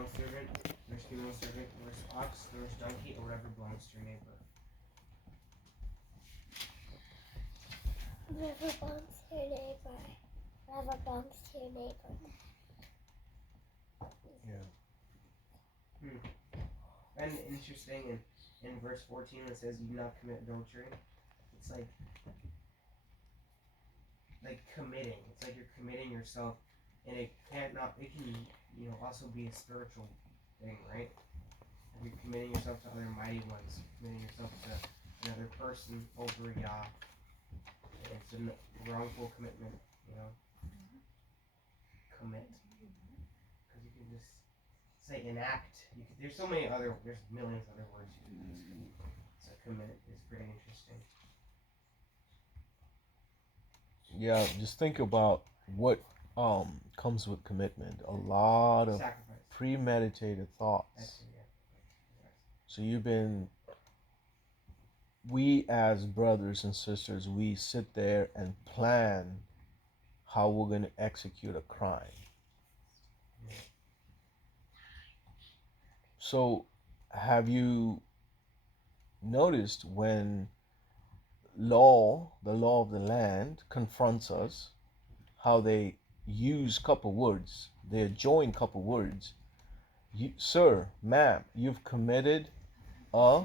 male servant, nurse female servant, nurse ox, nurse donkey, or whatever belongs to your neighbor. Whatever belongs to your neighbor. Whatever belongs to your neighbor. Yeah. And interesting, in verse 14 it says, "You do not commit adultery." It's like committing. It's like you're committing yourself, and it can also be a spiritual thing, right? If you're committing yourself to other mighty ones, committing yourself to another person over Yah. It's a wrongful commitment, commit. Because you can just say enact. There's millions of other words you can use. So commit is pretty interesting. Yeah, just think about what comes with commitment. A lot of Sacrifice. Premeditated thoughts. So we as brothers and sisters, we sit there and plan how we're going to execute a crime. So have you noticed when the law of the land confronts us, how they use couple words, they adjoin couple words. Sir, ma'am, you've committed a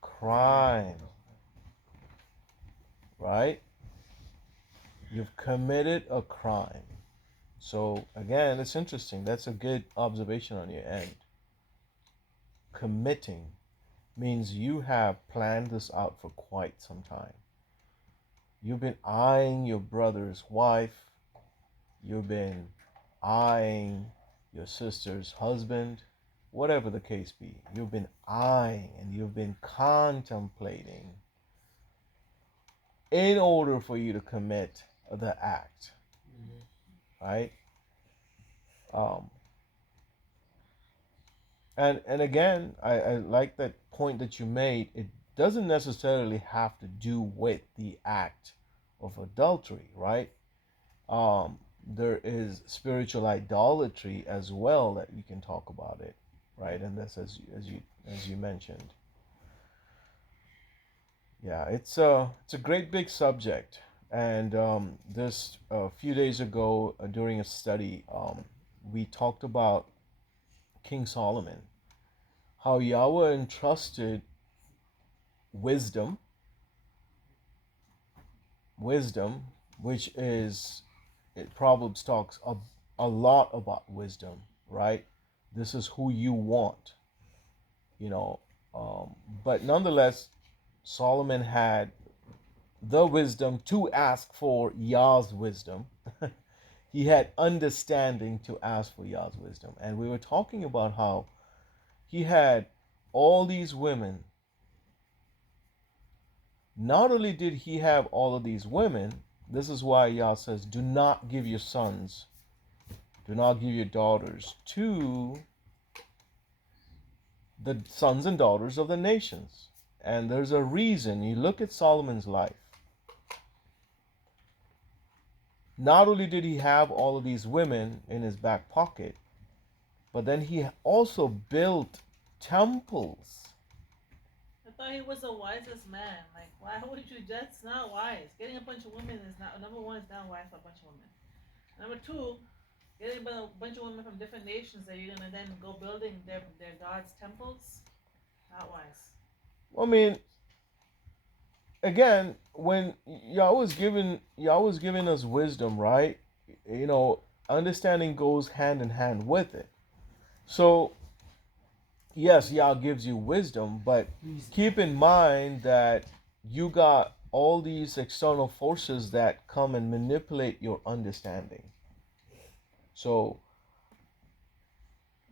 crime, right? You've committed a crime. So again, it's interesting. That's a good observation on your end. Committing means you have planned this out for quite some time. You've been eyeing your brother's wife. You've been eyeing your sister's husband, whatever the case be. You've been eyeing and you've been contemplating in order for you to commit the act, right? And again, I like that point that you made. It doesn't necessarily have to do with the act of adultery, right? There is spiritual idolatry as well that you can talk about it, right? And that's as you mentioned. Yeah, it's a great big subject. And this a few days ago during a study, we talked about King Solomon, how Yahweh entrusted wisdom, which is, Proverbs talks a lot about wisdom, right? This is who you want, but nonetheless, Solomon had the wisdom to ask for Yah's wisdom. He had understanding to ask for Yah's wisdom. And we were talking about how he had all these women. Not only did he have all of these women, this is why Yah says, do not give your sons, do not give your daughters to the sons and daughters of the nations. And there's a reason. You look at Solomon's life. Not only did he have all of these women in his back pocket, but then he also built temples. I thought he was the wisest man. Like, why would you? That's not wise. Getting a bunch of women is not, number one, is not wise for a bunch of women. Number two, getting a bunch of women from different nations that you're gonna then go building their gods' temples, not wise. I mean, again, when Yah was giving us wisdom, right? Understanding goes hand in hand with it. So, yes, Yah gives you wisdom, but keep in mind that you got all these external forces that come and manipulate your understanding. So,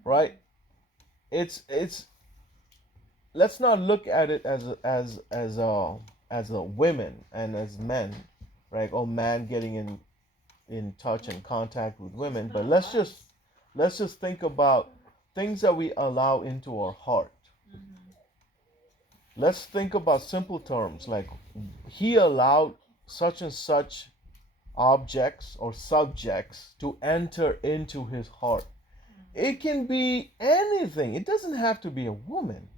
right? It's let's not look at it as a women and as men, right? Or man getting in touch and contact with women, but let's just think about things that we allow into our heart. Let's think about simple terms like he allowed such and such objects or subjects to enter into his heart. It can be anything. It doesn't have to be a woman.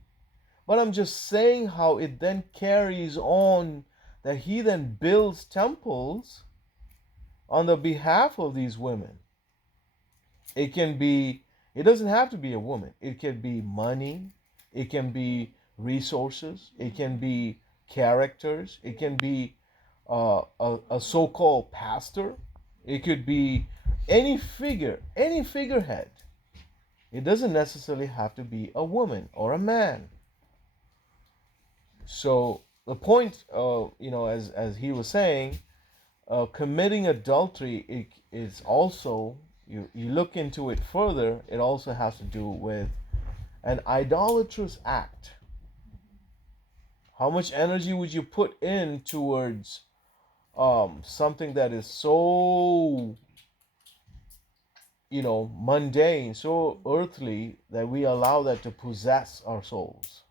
But I'm just saying how it then carries on, that he then builds temples on the behalf of these women. It can be, it doesn't have to be a woman. It can be money, it can be resources, it can be characters, it can be a so called pastor, it could be any figure, any figurehead. It doesn't necessarily have to be a woman or a man. So the point, as he was saying, committing adultery is also, you look into it further, it also has to do with an idolatrous act. How much energy would you put in towards something that is so mundane, so earthly, that we allow that to possess our souls?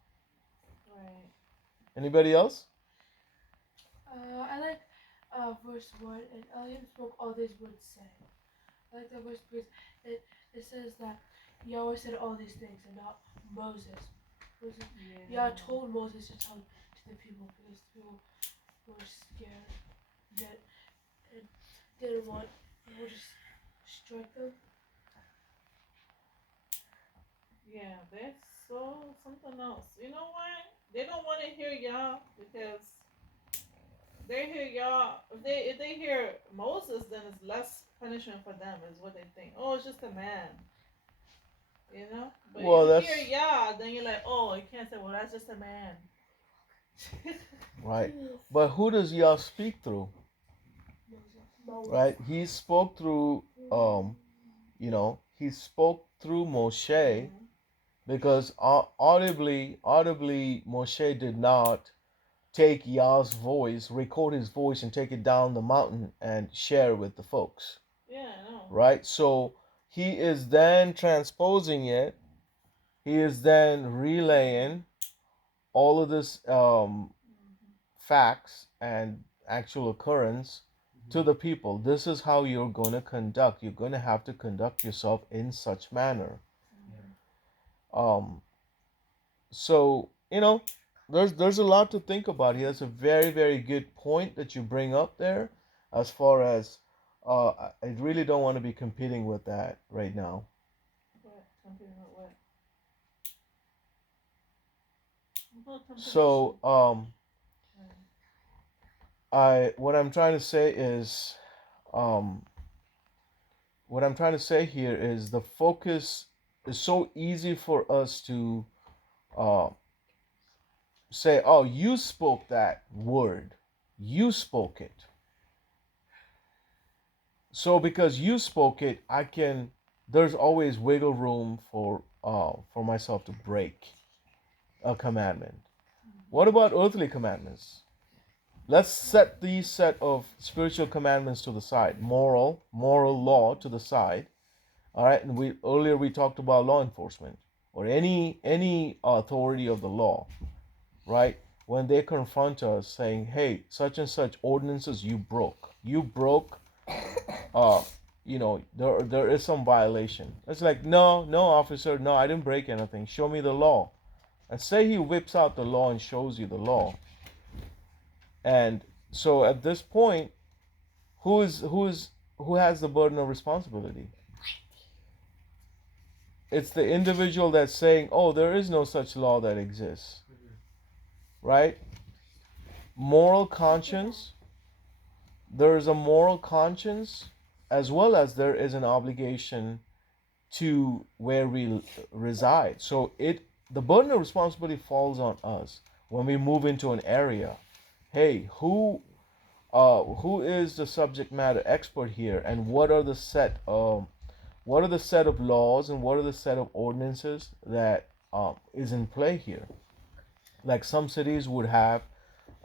Right. Anybody else? I like verse 1, and Elohim spoke all these words saying. I like that verse because it says that Yahweh said all these things and not Moses. Yah told Moses to tell to the people because the people were scared that and didn't want people to strike them. Yeah, that's so something else. You know why? They don't want to hear y'all because they hear y'all. If they hear Moses, then it's less punishment for them. Is what they think. Oh, it's just a man. You know. But Well, if you hear that's y'all, then you're like, oh, you can't say, well, that's just a man. right. But who does Yah speak through? Moses. Right? He spoke through, he spoke through Moshe, because audibly, Moshe did not take Yah's voice, record his voice, and take it down the mountain and share with the folks. Yeah, I know. Right? So he is then transposing it. He is then relaying all of this facts and actual occurrence to the people. This is how you're going to conduct. You're going to have to conduct yourself in such manner. So there's a lot to think about here. It's a very, very good point that you bring up there, as far as I really don't want to be competing with that right now. What? Something about what? So what I'm trying to say is, what I'm trying to say here is, the focus is so easy for us to uh, say, oh, you spoke that word, you spoke it. So because you spoke it, there's always wiggle room for myself to break a commandment. What about earthly commandments? Let's set these set of spiritual commandments to the side, moral law to the side. All right, and we talked about law enforcement, or any authority of the law, right? When they confront us saying, "Hey, such and such ordinances you broke. You broke there is some violation." It's like, no, officer, no, I didn't break anything. Show me the law. And say he whips out the law and shows you the law. And so at this point, who has the burden of responsibility? It's the individual that's saying, "Oh, there is no such law that exists." Right? Moral conscience. There is a moral conscience, as well as there is an obligation to where we reside. So the burden of responsibility falls on us when we move into an area. Hey, who is the subject matter expert here, and what are the set of laws, and what are the set of ordinances that is in play here? Like some cities would have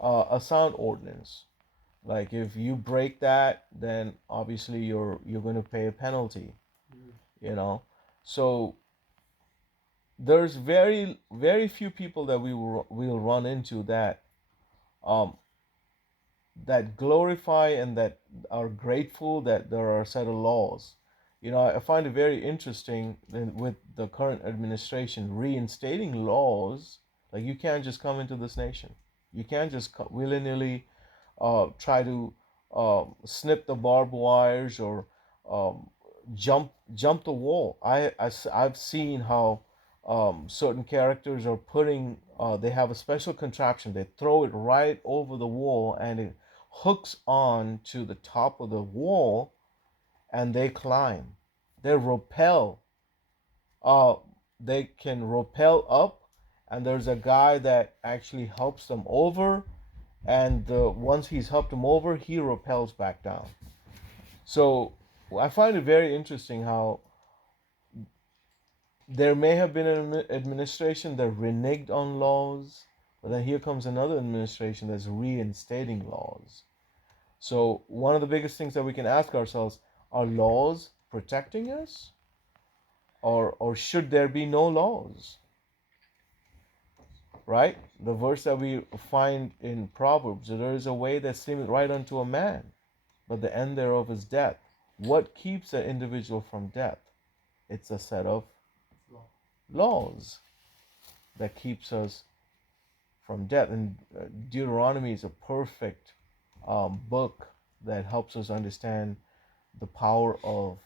a sound ordinance. Like if you break that, then obviously you're going to pay a penalty. So there's very, very few people that we'll run into that that glorify and that are grateful that there are a set of laws. I find it very interesting with the current administration reinstating laws. Like, you can't just come into this nation. You can't just willy nilly try to snip the barbed wires or um, jump the wall. I've seen how certain characters are putting they have a special contraption. They throw it right over the wall and it hooks on to the top of the wall, and they climb. They rappel. Uh, they can rappel up, and there's a guy that actually helps them over. And once he's helped them over, he rappels back down. So I find it very interesting how there may have been an administration that reneged on laws, but then here comes another administration that's reinstating laws. So one of the biggest things that we can ask ourselves, are laws protecting us? Or should there be no laws? Right? The verse that we find in Proverbs, there is a way that seemeth right unto a man, but the end thereof is death. What keeps an individual from death? It's a set of laws that keeps us from death. And Deuteronomy is a perfect book that helps us understand the power of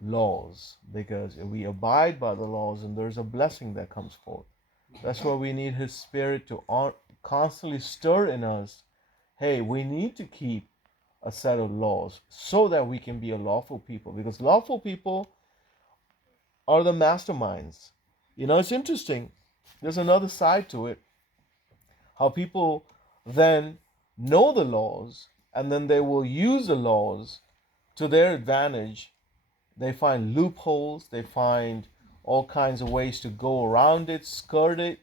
laws, because if we abide by the laws, and there's a blessing that comes forth. That's why we need His Spirit to constantly stir in us. Hey, we need to keep a set of laws so that we can be a lawful people, because lawful people are the masterminds. It's interesting. There's another side to it. How people then know the laws, and then they will use the laws to their advantage. They find loopholes. They find all kinds of ways to go around it, skirt it.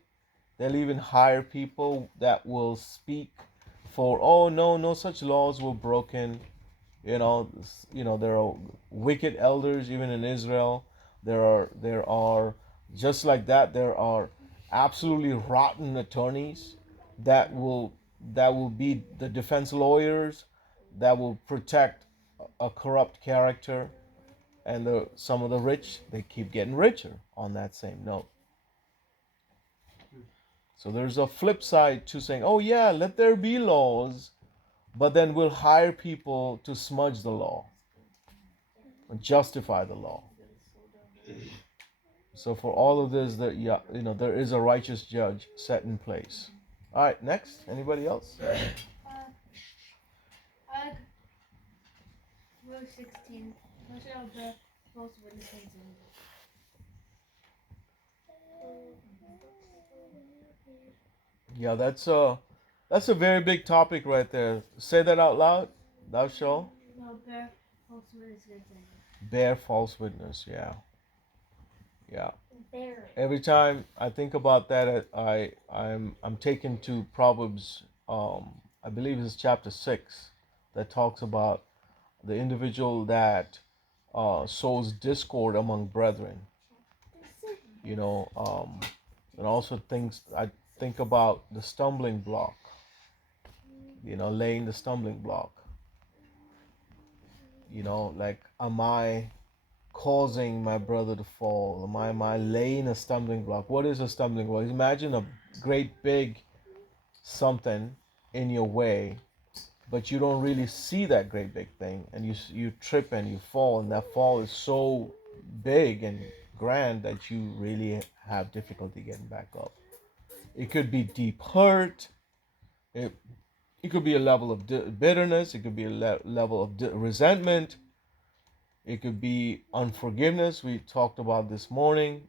They'll even hire people that will speak for, oh, no such laws were broken. There are wicked elders even in Israel. There are just like that. There are absolutely rotten attorneys that will be the defense lawyers that will protect a corrupt character. And some of the rich, they keep getting richer on that same note. So there's a flip side to saying, oh yeah, let there be laws, but then we'll hire people to smudge the law and justify the law. So for all of this, there is a righteous judge set in place. All right, next. Anybody else? I like verse 16. What shall bear false witness against him? Yeah, that's a very big topic right there. Say that out loud. Thou shalt Shall bear false witness against him. bear false witness. Yeah. Bear. Every time I think about that, I'm taken to Proverbs. I believe it's chapter 6 that talks about the individual that sows discord among brethren. And also I think about the stumbling block. Laying the stumbling block. Like, am I causing my brother to fall? Am I laying a stumbling block? What is a stumbling block? Imagine a great big something in your way, but you don't really see that great big thing, and you trip and you fall, and that fall is so big and grand that you really have difficulty getting back up. It could be deep hurt. It could be a level of bitterness. It could be a level of resentment. It could be unforgiveness. We talked about this morning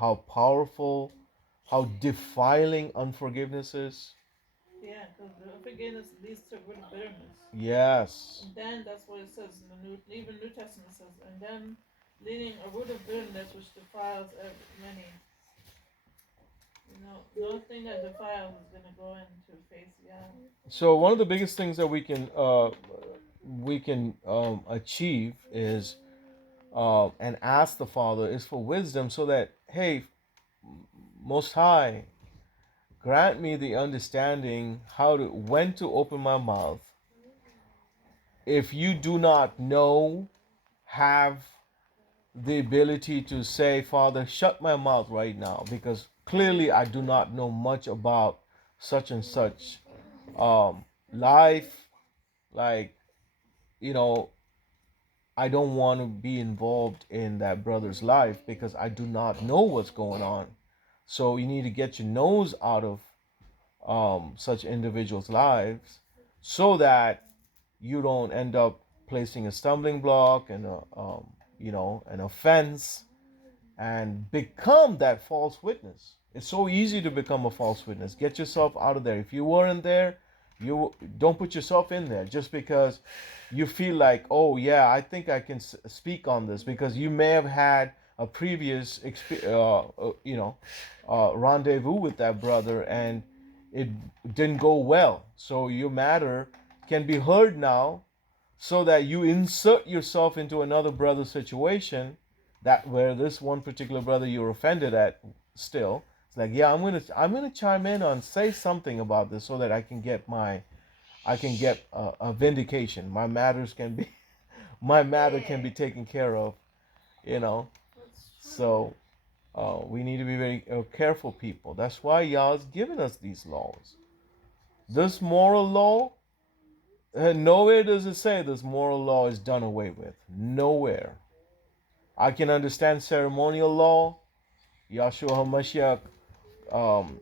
how powerful, how defiling unforgiveness is. Yeah, because the unforgiveness leads to root of bitterness. Yes. And then that's what it says in the New Testament says, and then leading a root of bitterness which defiles many. Nothing that defiles is gonna go into face. Yeah. So one of the biggest things that we can achieve is and ask the Father is for wisdom, so that, hey, Most High, grant me the understanding when to open my mouth. If you do not know have the ability to say, Father, shut my mouth right now, because clearly I do not know much about such and such life. Like, you know, I don't want to be involved in that brother's life because I do not know what's going on. So you need to get your nose out of such individuals' lives so that you don't end up placing a stumbling block and an offense and become that false witness. It's so easy to become a false witness. Get yourself out of there. If you weren't there, you don't put yourself in there just because you feel like, oh yeah, I think I can speak on this, because you may have had a previous rendezvous with that brother and it didn't go well. So your matter can be heard now, so that you insert yourself into another brother's situation, that where this one particular brother you're offended at still. It's like, yeah, I'm gonna chime in on, say something about this so that I can get a vindication. My matters can be my matter can be taken care of, you know. So we need to be very careful, people. That's why Yah's given us these laws. This moral law, nowhere does it say this moral law is done away with. Nowhere. I can understand ceremonial law. Yahshua HaMashiach um,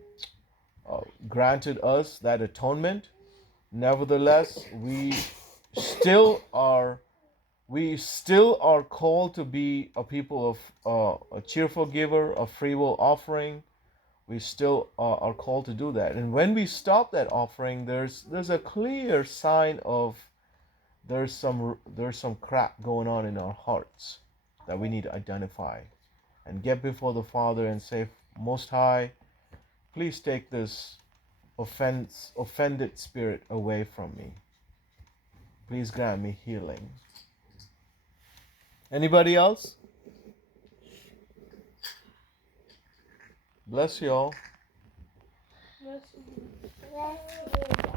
granted us that atonement. Nevertheless, we still are called to be a people of a cheerful giver, a free will offering. We still are called to do that. And when we stop that offering, there's a clear sign of there's some crap going on in our hearts that we need to identify and get before the Father and say, Most High, please take this offended spirit away from me. Please grant me healing. Anybody else? Bless you all. Bless you. Bless you,